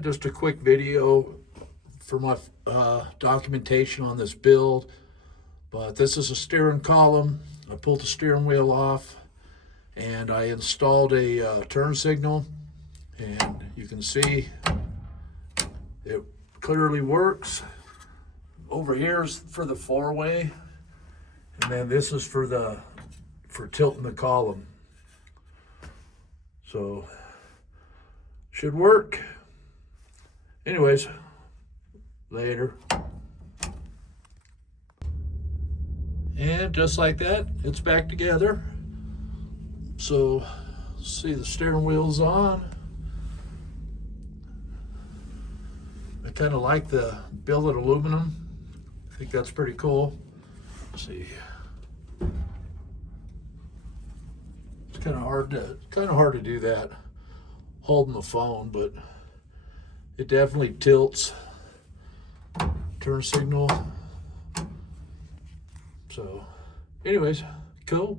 Just a quick video for my documentation on this build. But this is a steering column. I pulled the steering wheel off and I installed a turn signal, and you can see it clearly works. Over here is for the four-way, and then this is for tilting the column. So should work. Anyways, later. And just like that, it's back together. So see, the steering wheel's on. I kind of like the billet aluminum. I think that's pretty cool. Let's see. It's kind of hard to do that holding the phone, but it definitely tilts. Turn signal. So anyways, cool.